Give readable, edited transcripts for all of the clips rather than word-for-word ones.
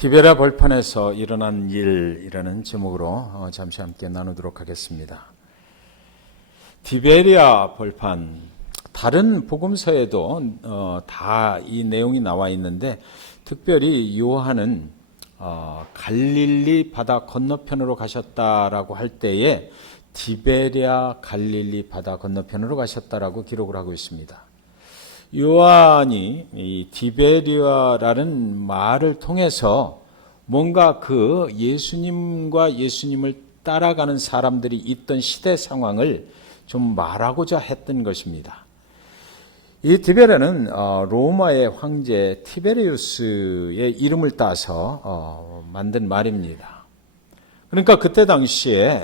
디베랴 벌판에서 일어난 일이라는 제목으로 잠시 함께 나누도록 하겠습니다. 디베랴 벌판, 다른 복음서에도 다 이 내용이 나와 있는데 특별히 요한은 갈릴리 바다 건너편으로 가셨다라고 할 때에 디베랴 갈릴리 바다 건너편으로 가셨다라고 기록을 하고 있습니다. 요한이 이 디베랴라는 말을 통해서 뭔가 그 예수님과 예수님을 따라가는 사람들이 있던 시대 상황을 좀 말하고자 했던 것입니다. 이 디베랴는 로마의 황제 티베리우스의 이름을 따서 만든 말입니다. 그러니까 그때 당시에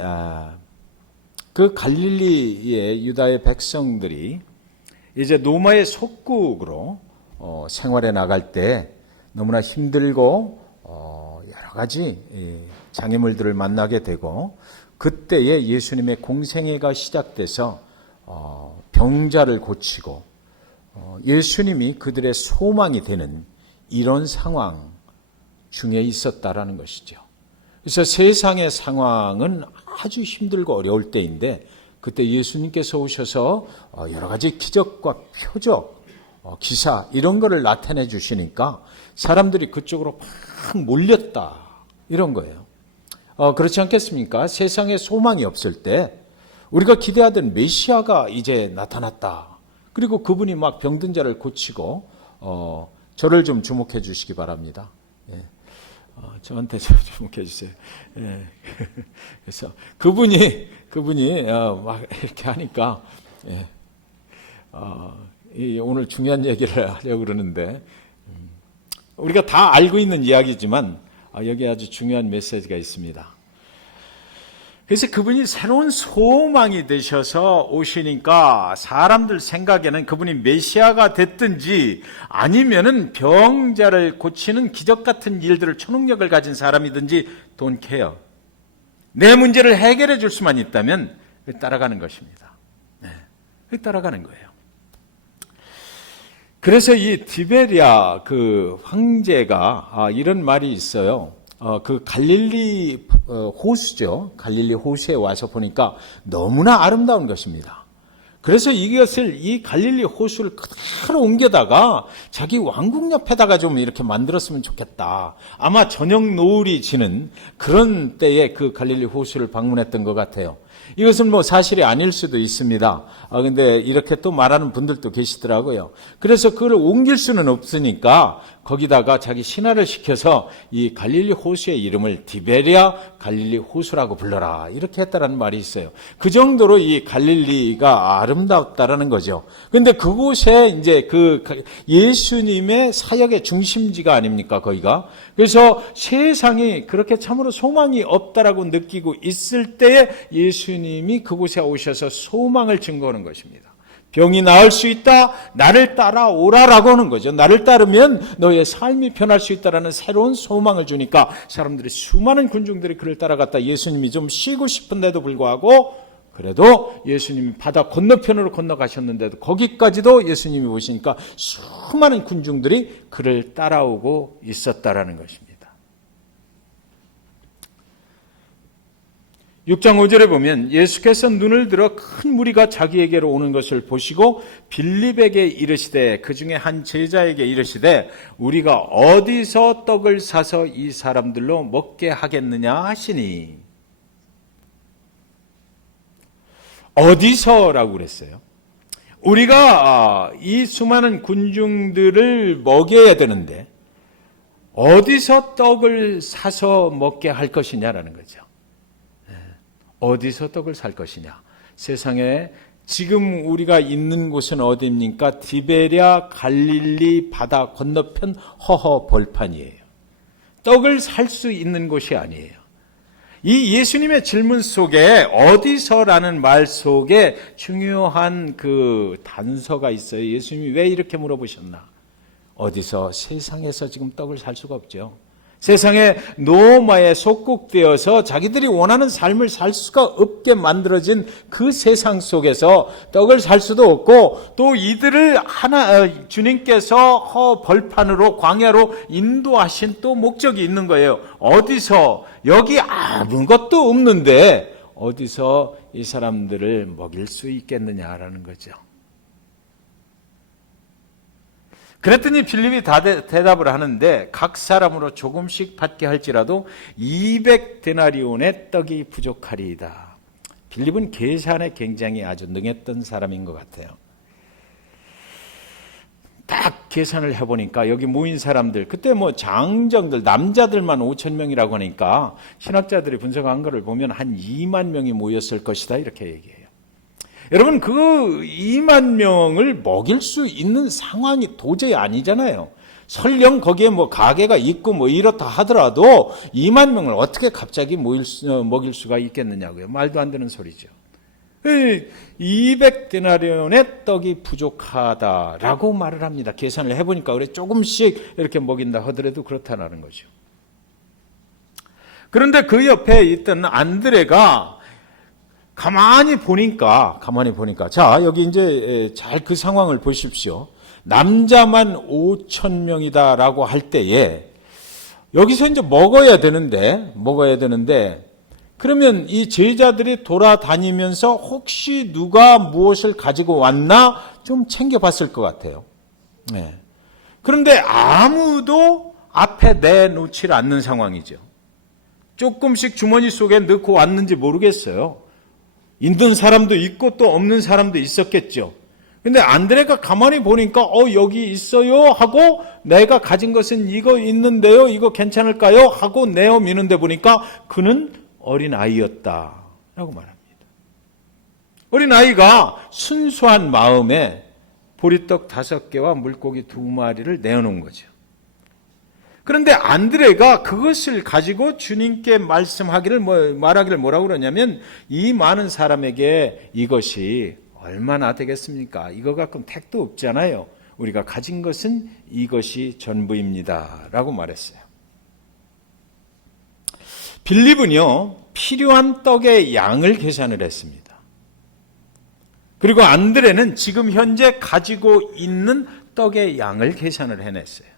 그 갈릴리의 유다의 백성들이 이제 로마의 속국으로 생활해 나갈 때 너무나 힘들고 여러 가지 장애물들을 만나게 되고, 그때에 예수님의 공생애가 시작돼서 병자를 고치고 예수님이 그들의 소망이 되는 이런 상황 중에 있었다라는 것이죠. 그래서 세상의 상황은 아주 힘들고 어려울 때인데 그때 예수님께서 오셔서 여러 가지 기적과 표적, 기사 이런 거를 나타내 주시니까 사람들이 그쪽으로 막 몰렸다, 이런 거예요. 그렇지 않겠습니까? 세상에 소망이 없을 때 우리가 기대하던 메시아가 이제 나타났다. 그리고 그분이 막 병든 자를 고치고 저를 좀 주목해 주시기 바랍니다. 예. 저한테 좀 주목해 주세요. 예. 그래서 그분이 막 이렇게 하니까 오늘 중요한 얘기를 하려고 그러는데, 우리가 다 알고 있는 이야기지만 여기 아주 중요한 메시지가 있습니다. 그래서 그분이 새로운 소망이 되셔서 오시니까 사람들 생각에는 그분이 메시아가 됐든지 아니면은 병자를 고치는 기적 같은 일들을, 초능력을 가진 사람이든지 don't care. 내 문제를 해결해 줄 수만 있다면 따라가는 것입니다. 네, 따라가는 거예요. 그래서 이 디베랴 그 황제가 이런 말이 있어요. 그 갈릴리 호수죠. 갈릴리 호수에 와서 보니까 너무나 아름다운 것입니다. 그래서 이것을, 이 갈릴리 호수를 그대로 옮겨다가 자기 왕궁 옆에다가 좀 이렇게 만들었으면 좋겠다. 아마 저녁 노을이 지는 그런 때에 그 갈릴리 호수를 방문했던 것 같아요. 이것은 뭐 사실이 아닐 수도 있습니다. 근데 이렇게 또 말하는 분들도 계시더라고요. 그래서 그걸 옮길 수는 없으니까 거기다가 자기 신하를 시켜서 이 갈릴리 호수의 이름을 디베랴 갈릴리 호수라고 불러라, 이렇게 했다라는 말이 있어요. 그 정도로 이 갈릴리가 아름다웠다라는 거죠. 근데 그곳에 이제 그 예수님의 사역의 중심지가 아닙니까, 거기가. 그래서 세상이 그렇게 참으로 소망이 없다라고 느끼고 있을 때에 예수님이 그곳에 오셔서 소망을 증거하는 것입니다. 병이 나을 수 있다, 나를 따라오라라고 하는 거죠. 나를 따르면 너의 삶이 변할 수 있다라는 새로운 소망을 주니까 사람들이, 수많은 군중들이 그를 따라갔다. 예수님이 좀 쉬고 싶은데도 불구하고, 그래도 예수님이 바다 건너편으로 건너가셨는데도 거기까지도 예수님이 오시니까 수많은 군중들이 그를 따라오고 있었다라는 것입니다. 6장 5절에 보면 예수께서 눈을 들어 큰 무리가 자기에게로 오는 것을 보시고 빌립에게 이르시되, 그 중에 한 제자에게 이르시되, 우리가 어디서 떡을 사서 이 사람들로 먹게 하겠느냐 하시니. 어디서라고 그랬어요? 우리가 이 수많은 군중들을 먹여야 되는데 어디서 떡을 사서 먹게 할 것이냐라는 거죠. 어디서 떡을 살 것이냐. 세상에 지금 우리가 있는 곳은 어디입니까? 디베랴 갈릴리 바다 건너편 허허 벌판이에요. 떡을 살 수 있는 곳이 아니에요. 이 예수님의 질문 속에 어디서라는 말 속에 중요한 그 단서가 있어요. 예수님이 왜 이렇게 물어보셨나? 어디서? 세상에서 지금 떡을 살 수가 없죠. 세상의 노마에 속국되어서 자기들이 원하는 삶을 살 수가 없게 만들어진 그 세상 속에서 떡을 살 수도 없고, 또 이들을 주님께서 벌판으로 광야로 인도하신 또 목적이 있는 거예요. 어디서, 여기 아무것도 없는데 어디서 이 사람들을 먹일 수 있겠느냐라는 거죠. 그랬더니 빌립이 대답을 하는데, 각 사람으로 조금씩 받게 할지라도 200데나리온의 떡이 부족하리이다. 빌립은 계산에 굉장히 아주 능했던 사람인 것 같아요. 딱 계산을 해보니까 여기 모인 사람들, 그때 뭐 장정들, 남자들만 5,000명이라고 하니까 신학자들이 분석한 거를 보면 한 2만 명이 모였을 것이다, 이렇게 얘기해요. 여러분, 그 2만 명을 먹일 수 있는 상황이 도저히 아니잖아요. 설령 거기에 뭐 가게가 있고 뭐 이렇다 하더라도 2만 명을 어떻게 갑자기 먹일 수가 있겠느냐고요. 말도 안 되는 소리죠. 200데나리온의 떡이 부족하다라고 말을 합니다. 계산을 해보니까 그래 조금씩 이렇게 먹인다 하더라도 그렇다는 거죠. 그런데 그 옆에 있던 안드레가 가만히 보니까, 자, 여기 이제 잘 그 상황을 보십시오. 남자만 5,000명이다라고 할 때에, 여기서 이제 먹어야 되는데, 그러면 이 제자들이 돌아다니면서 혹시 누가 무엇을 가지고 왔나 좀 챙겨봤을 것 같아요. 네. 그런데 아무도 앞에 내놓지 않는 상황이죠. 조금씩 주머니 속에 넣고 왔는지 모르겠어요. 있는 사람도 있고 또 없는 사람도 있었겠죠. 근데 안드레가 가만히 보니까 여기 있어요 하고, 내가 가진 것은 이거 있는데요, 이거 괜찮을까요 하고 내어 미는데 보니까 그는 어린아이였다라고 말합니다. 어린아이가 순수한 마음에 보리떡 5개와 물고기 2마리를 내어놓은 거죠. 그런데 안드레가 그것을 가지고 주님께 말하기를 뭐라고 그러냐면, 이 많은 사람에게 이것이 얼마나 되겠습니까? 이거 갖고는 택도 없잖아요. 우리가 가진 것은 이것이 전부입니다 라고 말했어요. 빌립은요, 필요한 떡의 양을 계산을 했습니다. 그리고 안드레는 지금 현재 가지고 있는 떡의 양을 계산을 해냈어요.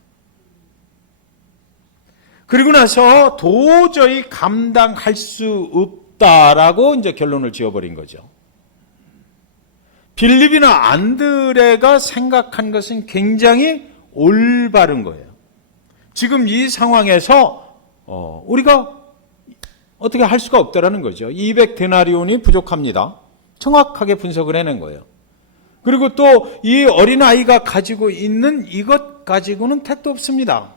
그리고 나서 도저히 감당할 수 없다라고 이제 결론을 지어버린 거죠. 빌립이나 안드레가 생각한 것은 굉장히 올바른 거예요. 지금 이 상황에서 우리가 어떻게 할 수가 없다라는 거죠. 200데나리온이 부족합니다. 정확하게 분석을 해낸 거예요. 그리고 또 이 어린아이가 가지고 있는 이것 가지고는 택도 없습니다.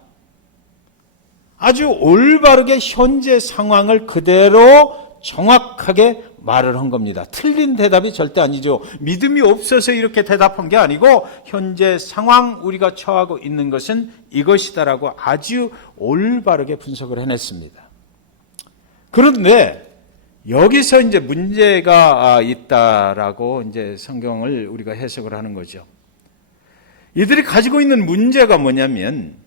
아주 올바르게 현재 상황을 그대로 정확하게 말을 한 겁니다. 틀린 대답이 절대 아니죠. 믿음이 없어서 이렇게 대답한 게 아니고, 현재 상황 우리가 처하고 있는 것은 이것이다라고 아주 올바르게 분석을 해냈습니다. 그런데 여기서 이제 문제가 있다라고 이제 성경을 우리가 해석을 하는 거죠. 이들이 가지고 있는 문제가 뭐냐면,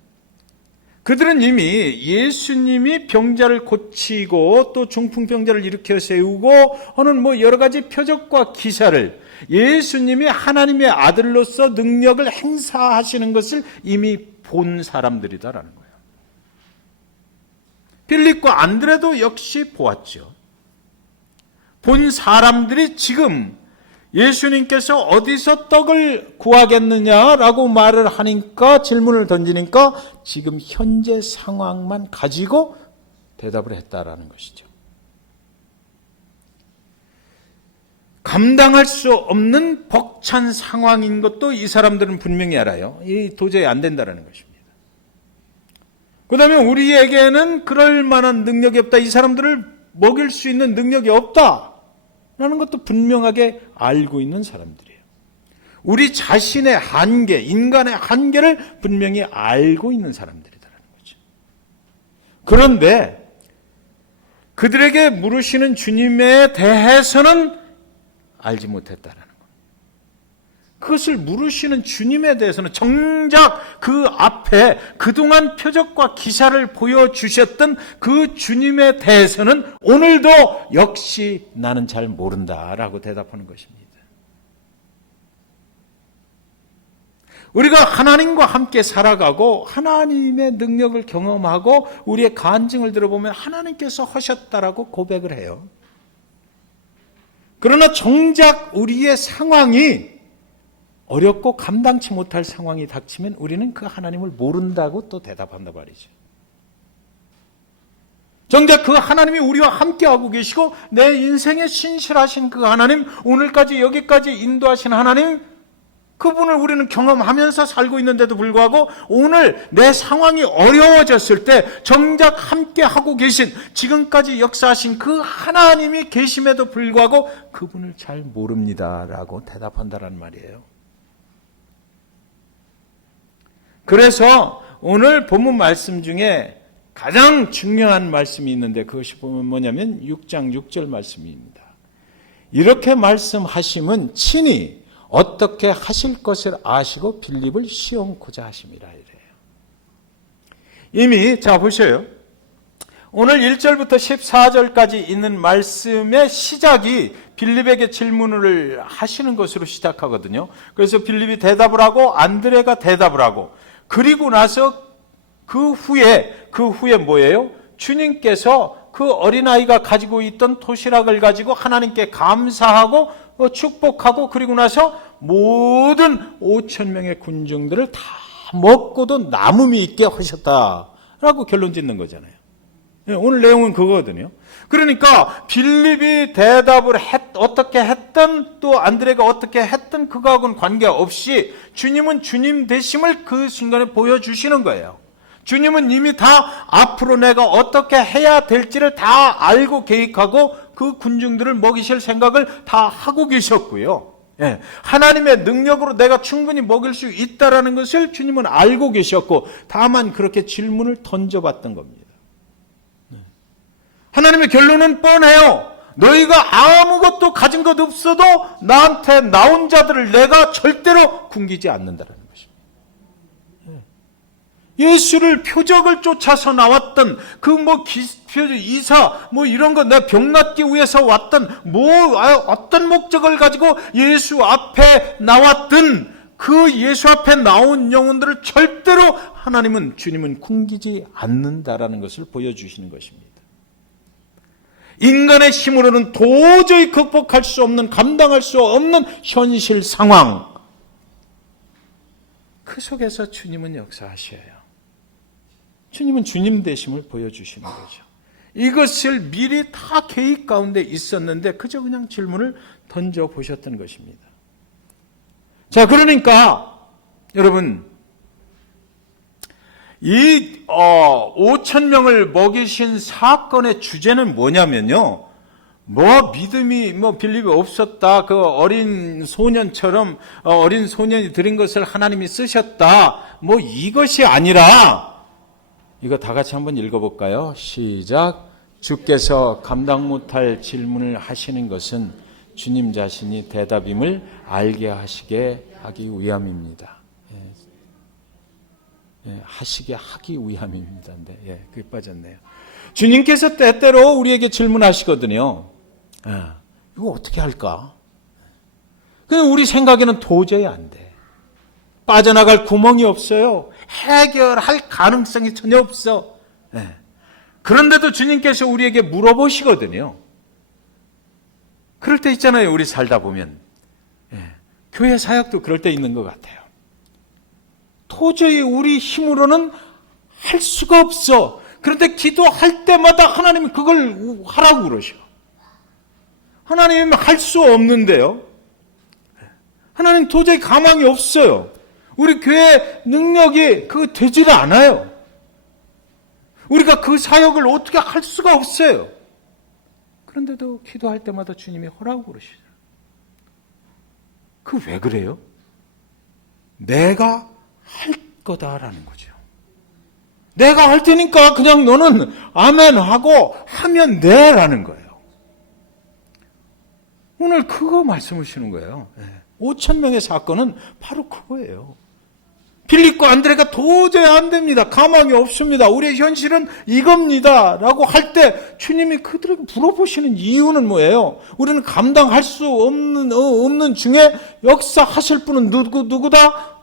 그들은 이미 예수님이 병자를 고치고 또 중풍병자를 일으켜 세우고 하는 뭐 여러 가지 표적과 기사를, 예수님이 하나님의 아들로서 능력을 행사하시는 것을 이미 본 사람들이다라는 거예요. 빌립과 안드레도 역시 보았죠. 본 사람들이 지금 예수님께서 어디서 떡을 구하겠느냐라고 말을 하니까, 질문을 던지니까 지금 현재 상황만 가지고 대답을 했다라는 것이죠. 감당할 수 없는 벅찬 상황인 것도 이 사람들은 분명히 알아요. 이 도저히 안 된다라는 것입니다. 그 다음에 우리에게는 그럴 만한 능력이 없다. 이 사람들을 먹일 수 있는 능력이 없다. 라는 것도 분명하게 알고 있는 사람들이에요. 우리 자신의 한계, 인간의 한계를 분명히 알고 있는 사람들이라는 거죠. 그런데 그들에게 물으시는 주님에 대해서는 알지 못했다라는 겁니다. 그것을 물으시는 주님에 대해서는 정작 그 앞에 그동안 표적과 기사를 보여주셨던 그 주님에 대해서는 오늘도 역시 나는 잘 모른다라고 대답하는 것입니다. 우리가 하나님과 함께 살아가고 하나님의 능력을 경험하고 우리의 간증을 들어보면 하나님께서 하셨다라고 고백을 해요. 그러나 정작 우리의 상황이 어렵고 감당치 못할 상황이 닥치면 우리는 그 하나님을 모른다고 또 대답한단 말이죠. 정작 그 하나님이 우리와 함께하고 계시고 내 인생에 신실하신 그 하나님, 오늘까지 여기까지 인도하신 하나님, 그분을 우리는 경험하면서 살고 있는데도 불구하고 오늘 내 상황이 어려워졌을 때 정작 함께하고 계신, 지금까지 역사하신 그 하나님이 계심에도 불구하고 그분을 잘 모릅니다라고 대답한다는 말이에요. 그래서 오늘 본문 말씀 중에 가장 중요한 말씀이 있는데 그것이 보면 뭐냐면 6장 6절 말씀입니다. 이렇게 말씀하심은 친히 어떻게 하실 것을 아시고 빌립을 시험코자 하심이라 이래요. 이미 자 보셔요. 오늘 1절부터 14절까지 있는 말씀의 시작이 빌립에게 질문을 하시는 것으로 시작하거든요. 그래서 빌립이 대답을 하고 안드레가 대답을 하고, 그리고 나서 그 후에 뭐예요? 주님께서 그 어린아이가 가지고 있던 도시락을 가지고 하나님께 감사하고 축복하고, 그리고 나서 모든 5,000명의 군중들을 다 먹고도 남음이 있게 하셨다라고 결론 짓는 거잖아요. 오늘 내용은 그거거든요. 그러니까 빌립이 대답을 어떻게 했든 또 안드레가 어떻게 했든 그거하고는 관계없이 주님은 주님 되심을 그 순간에 보여주시는 거예요. 주님은 이미 다 앞으로 내가 어떻게 해야 될지를 다 알고 계획하고 그 군중들을 먹이실 생각을 다 하고 계셨고요. 예, 하나님의 능력으로 내가 충분히 먹일 수 있다라는 것을 주님은 알고 계셨고, 다만 그렇게 질문을 던져봤던 겁니다. 하나님의 결론은 뻔해요. 너희가 아무것도 가진 것 없어도 나한테 나온 자들을 내가 절대로 굶기지 않는다라는 것입니다. 예수를 표적을 쫓아서 나왔던 그 이사 이런 거 내 병 낫기 위해서 왔던 어떤 목적을 가지고 예수 앞에 나왔던 그 예수 앞에 나온 영혼들을 절대로 주님은 굶기지 않는다라는 것을 보여주시는 것입니다. 인간의 힘으로는 도저히 극복할 수 없는, 감당할 수 없는 현실 상황, 그 속에서 주님은 역사하셔요. 주님은 주님 되심을 보여주시는 거죠. 이것을 미리 다 계획 가운데 있었는데 그저 그냥 질문을 던져보셨던 것입니다. 자, 그러니까 여러분, 이 5,000명을 먹이신 사건의 주제는 뭐냐면요, 믿음이 빌립이 없었다, 그 어린 소년처럼 어린 소년이 드린 것을 하나님이 쓰셨다, 이것이 아니라, 이거 다 같이 한번 읽어볼까요? 시작. 주께서 감당 못할 질문을 하시는 것은 주님 자신이 대답임을 알게 하기 위함입니다. 하기 위함입니다. 그게 빠졌네요. 주님께서 때때로 우리에게 질문하시거든요. 이거 어떻게 할까? 근데 우리 생각에는 도저히 안 돼. 빠져나갈 구멍이 없어요. 해결할 가능성이 전혀 없어. 그런데도 주님께서 우리에게 물어보시거든요. 그럴 때 있잖아요. 우리 살다 보면. 교회 사역도 그럴 때 있는 것 같아요. 도저히 우리 힘으로는 할 수가 없어. 그런데 기도할 때마다 하나님이 그걸 하라고 그러셔. 하나님은 할 수 없는데요. 하나님 도저히 가망이 없어요. 우리 교회 능력이 그거 되지를 않아요. 우리가 그 사역을 어떻게 할 수가 없어요. 그런데도 기도할 때마다 주님이 하라고 그러시죠. 그 왜 그래요? 내가 할 거다라는 거죠. 내가 할 테니까 그냥 너는 아멘 하고 하면 돼라는 거예요. 오늘 그거 말씀하시는 거예요. 5천 명의 사건은 바로 그거예요. 빌립과 안드레가 도저히 안 됩니다. 가망이 없습니다. 우리의 현실은 이겁니다. 라고 할 때 주님이 그들에게 물어보시는 이유는 뭐예요? 우리는 감당할 수 없는 중에 역사하실 분은 누구다?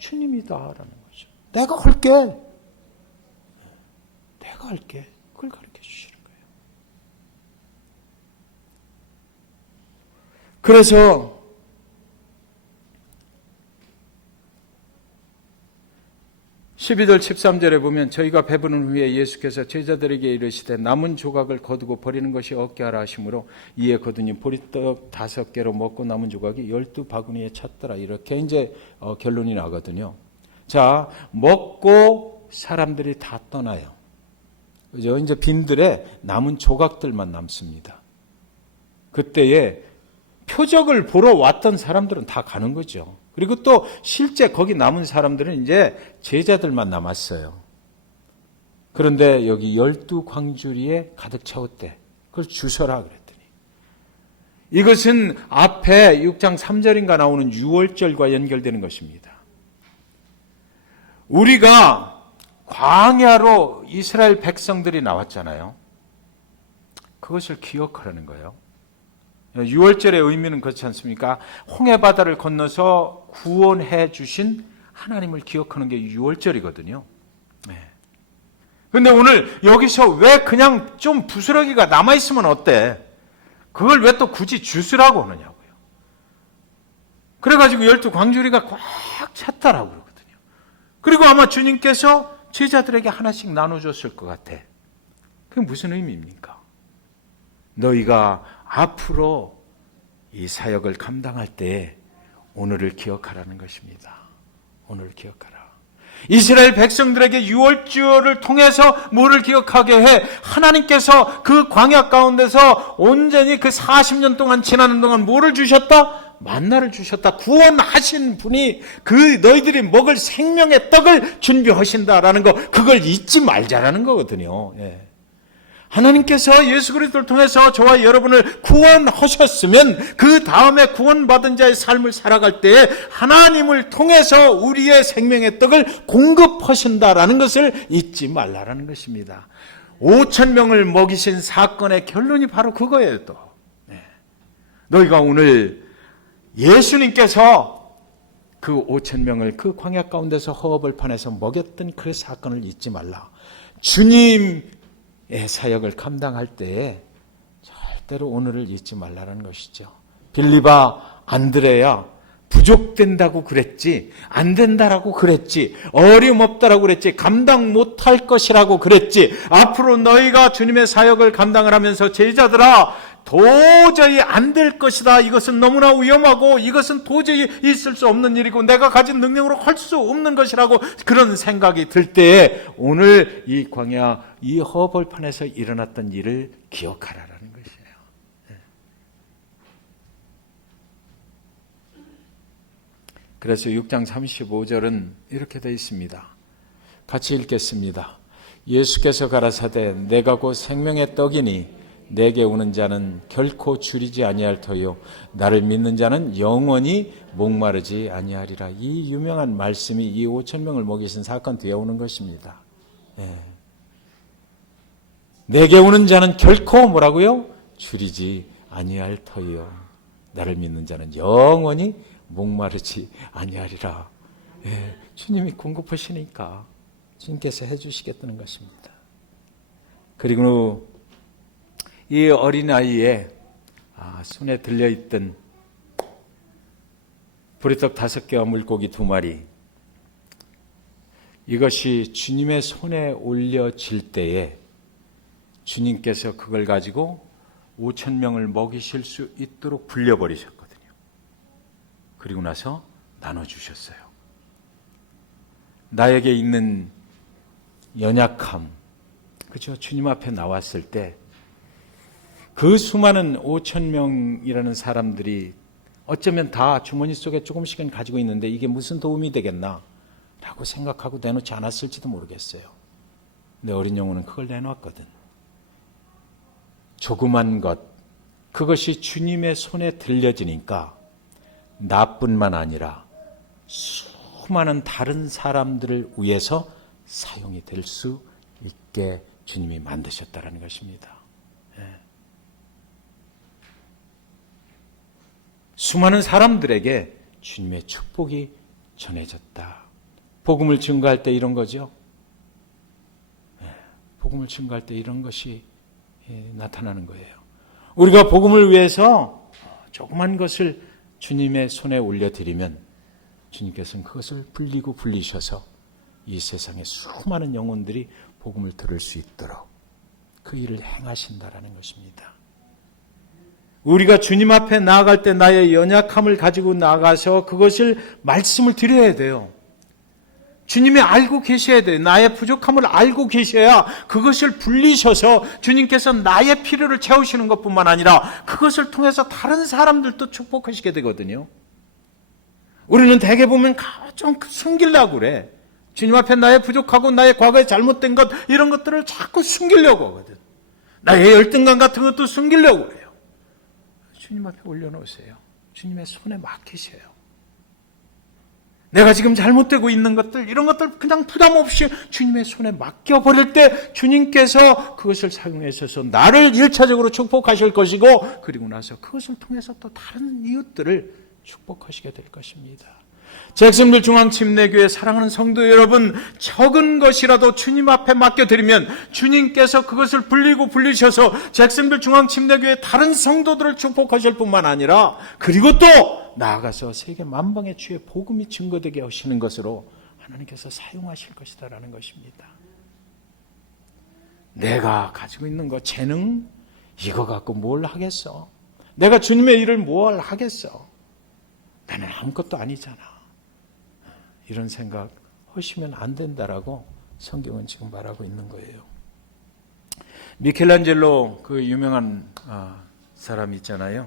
주님이다라는 거죠. 내가 할게. 내가 할게. 그걸 가르쳐 주시는 거예요. 그래서 12절 13절에 보면 저희가 배부른 후에 예수께서 제자들에게 이르시되 남은 조각을 거두고 버리는 것이 없게하라 하시므로 이에 거두니 보리떡 5개로 먹고 남은 조각이 12바구니에 찼더라. 이렇게 이제 결론이 나거든요. 자, 먹고 사람들이 다 떠나요. 그죠? 이제 빈들에 남은 조각들만 남습니다. 그때에 표적을 보러 왔던 사람들은 다 가는 거죠. 그리고 또 실제 거기 남은 사람들은 이제 제자들만 남았어요. 그런데 여기 12광주리에 가득 채웠대. 그걸 주셔라 그랬더니. 이것은 앞에 6장 3절인가 나오는 6월절과 연결되는 것입니다. 우리가 광야로 이스라엘 백성들이 나왔잖아요. 그것을 기억하라는 거예요. 6월절의 의미는 그렇지 않습니까? 홍해바다를 건너서 구원해 주신 하나님을 기억하는 게 6월절이거든요. 그런데 오늘 여기서 왜 그냥 좀 부스러기가 남아있으면 어때? 그걸 왜 또 굳이 주스라고 하느냐고요. 그래가지고 12광주리가 꽉 찼다라고 그러거든요. 그리고 아마 주님께서 제자들에게 하나씩 나눠줬을 것 같아. 그게 무슨 의미입니까? 너희가 앞으로 이 사역을 감당할 때 오늘을 기억하라는 것입니다. 오늘을 기억하라. 이스라엘 백성들에게 6월절을 통해서 뭐를 기억하게 해? 하나님께서 그 광야 가운데서 온전히 그 40년 동안 지나는 동안 뭐를 주셨다? 만나를 주셨다. 구원하신 분이 그 너희들이 먹을 생명의 떡을 준비하신다라는 거, 그걸 잊지 말자라는 거거든요. 예. 하나님께서 예수 그리스도를 통해서 저와 여러분을 구원하셨으면 그 다음에 구원받은 자의 삶을 살아갈 때에 하나님을 통해서 우리의 생명의 떡을 공급하신다라는 것을 잊지 말라라는 것입니다. 5천 명을 먹이신 사건의 결론이 바로 그거예요. 또 너희가 오늘 예수님께서 그 5천 명을 그 광야 가운데서 허업을판에서 먹였던 그 사건을 잊지 말라. 주님 사역을 감당할 때에 절대로 오늘을 잊지 말라는 것이죠. 빌립아, 안드레야, 부족된다고 그랬지, 안 된다라고 그랬지, 어림없다라고 그랬지, 감당 못할 것이라고 그랬지, 앞으로 너희가 주님의 사역을 감당을 하면서 제자들아, 도저히 안 될 것이다. 이것은 너무나 위험하고 이것은 도저히 있을 수 없는 일이고 내가 가진 능력으로 할 수 없는 것이라고 그런 생각이 들 때에 오늘 이 광야, 이 허벌판에서 일어났던 일을 기억하라라는 것이에요. 그래서 6장 35절은 이렇게 되어 있습니다. 같이 읽겠습니다. 예수께서 가라사대 내가 곧 생명의 떡이니 내게 오는 자는 결코 줄이지 아니할 터요 나를 믿는 자는 영원히 목마르지 아니하리라. 이 유명한 말씀이 이 5천 명을 먹이신 사건 뒤에 오는 것입니다. 내게 오는 자는 결코 뭐라고요? 줄이지 아니할 터요 나를 믿는 자는 영원히 목마르지 아니하리라. 주님이 공급하시니까 주님께서 해주시겠다는 것입니다. 그리고 이 어린아이의 손에 들려있던 보리떡 5개와 물고기 2마리, 이것이 주님의 손에 올려질 때에 주님께서 그걸 가지고 5천 명을 먹이실 수 있도록 불려버리셨거든요. 그리고 나서 나눠주셨어요. 나에게 있는 연약함, 그렇죠? 주님 앞에 나왔을 때 그 수많은 5천 명이라는 사람들이 어쩌면 다 주머니 속에 조금씩은 가지고 있는데 이게 무슨 도움이 되겠나 라고 생각하고 내놓지 않았을지도 모르겠어요. 근데 어린 영혼은 그걸 내놓았거든. 조그만 것, 그것이 주님의 손에 들려지니까 나뿐만 아니라 수많은 다른 사람들을 위해서 사용이 될 수 있게 주님이 만드셨다는 것입니다. 수많은 사람들에게 주님의 축복이 전해졌다. 복음을 증거할 때 이런 거죠. 복음을 증거할 때 이런 것이 나타나는 거예요. 우리가 복음을 위해서 조그만 것을 주님의 손에 올려드리면 주님께서는 그것을 불리고 불리셔서 이 세상에 수많은 영혼들이 복음을 들을 수 있도록 그 일을 행하신다라는 것입니다. 우리가 주님 앞에 나아갈 때 나의 연약함을 가지고 나가서 그것을 말씀을 드려야 돼요. 주님이 알고 계셔야 돼요. 나의 부족함을 알고 계셔야 그것을 불리셔서 주님께서 나의 필요를 채우시는 것뿐만 아니라 그것을 통해서 다른 사람들도 축복하시게 되거든요. 우리는 대개 보면 좀 숨기려고 그래. 주님 앞에 나의 부족하고 나의 과거에 잘못된 것 이런 것들을 자꾸 숨기려고 하거든. 나의 열등감 같은 것도 숨기려고 해요. 주님 앞에 올려놓으세요. 주님의 손에 맡기세요. 내가 지금 잘못되고 있는 것들 이런 것들 그냥 부담 없이 주님의 손에 맡겨버릴 때 주님께서 그것을 사용하셔서 나를 1차적으로 축복하실 것이고 그리고 나서 그것을 통해서 또 다른 이웃들을 축복하시게 될 것입니다. 잭슨빌 중앙침례교회 사랑하는 성도 여러분, 적은 것이라도 주님 앞에 맡겨드리면 주님께서 그것을 불리고 불리셔서 잭슨빌 중앙침례교회 다른 성도들을 축복하실 뿐만 아니라 그리고 또 나아가서 세계 만방의 주의 복음이 증거되게 하시는 것으로 하나님께서 사용하실 것이다라는 것입니다. 내가 가지고 있는 것, 재능, 이거 갖고 뭘 하겠어? 내가 주님의 일을 뭘 하겠어? 나는 아무것도 아니잖아. 이런 생각 하시면 안 된다라고 성경은 지금 말하고 있는 거예요. 미켈란젤로 그 유명한 사람 있잖아요.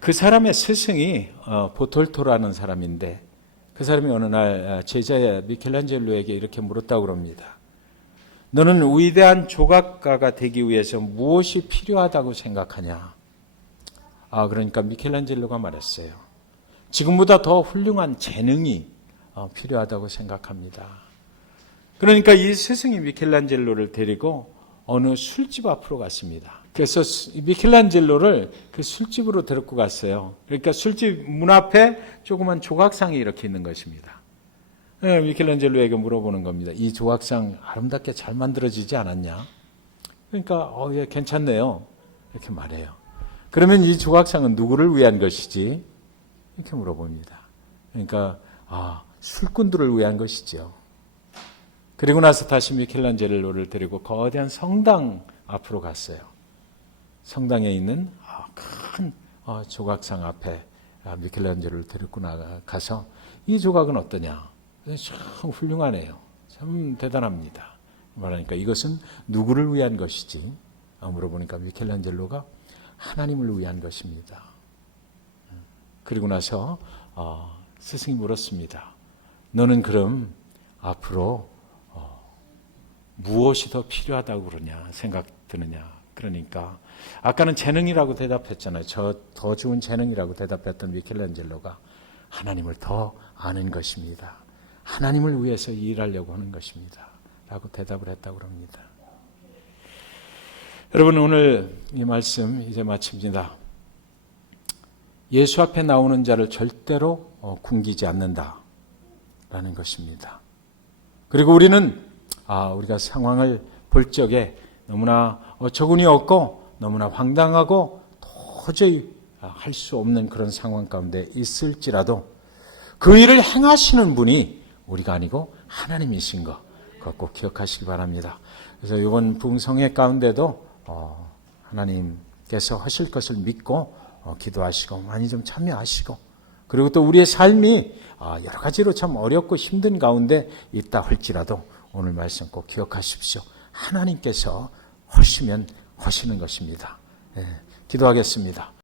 그 사람의 스승이 보톨토라는 사람인데 그 사람이 어느 날 제자 미켈란젤로에게 이렇게 물었다고 합니다. 너는 위대한 조각가가 되기 위해서 무엇이 필요하다고 생각하냐? 그러니까 미켈란젤로가 말했어요. 지금보다 더 훌륭한 재능이 필요하다고 생각합니다. 그러니까 이 스승이 미켈란젤로를 데리고 어느 술집 앞으로 갔습니다. 그래서 미켈란젤로를 그 술집으로 데리고 갔어요. 그러니까 술집 문 앞에 조그만 조각상이 이렇게 있는 것입니다. 미켈란젤로에게 물어보는 겁니다. 이 조각상 아름답게 잘 만들어지지 않았냐? 그러니까 예, 괜찮네요. 이렇게 말해요. 그러면 이 조각상은 누구를 위한 것이지? 이렇게 물어봅니다. 그러니까 술꾼들을 위한 것이죠. 그리고 나서 다시 미켈란젤로를 데리고 거대한 성당 앞으로 갔어요. 성당에 있는 큰 조각상 앞에 미켈란젤로를 데리고 나가서 이 조각은 어떠냐? 참 훌륭하네요. 참 대단합니다. 말하니까 이것은 누구를 위한 것이지? 물어보니까 미켈란젤로가 하나님을 위한 것입니다. 그리고 나서 스승이 물었습니다. 너는 그럼 앞으로 무엇이 더 필요하다고 그러냐 생각 드느냐? 그러니까 아까는 재능이라고 대답했잖아요. 더 좋은 재능이라고 대답했던 미켈란젤로가 하나님을 더 아는 것입니다. 하나님을 위해서 일하려고 하는 것입니다. 라고 대답을 했다고 합니다. 여러분 오늘 이 말씀 이제 마칩니다. 예수 앞에 나오는 자를 절대로 굶기지 않는다라는 것입니다. 그리고 우리는 우리가 상황을 볼 적에 너무나 어처구니 없고 너무나 황당하고 도저히 할 수 없는 그런 상황 가운데 있을지라도 그 일을 행하시는 분이 우리가 아니고 하나님이신 거 그거 꼭 기억하시기 바랍니다. 그래서 이번 부흥성회 가운데도 하나님께서 하실 것을 믿고 기도하시고 많이 좀 참여하시고 그리고 또 우리의 삶이 여러 가지로 참 어렵고 힘든 가운데 있다 할지라도 오늘 말씀 꼭 기억하십시오. 하나님께서 하시면 하시는 것입니다. 기도하겠습니다.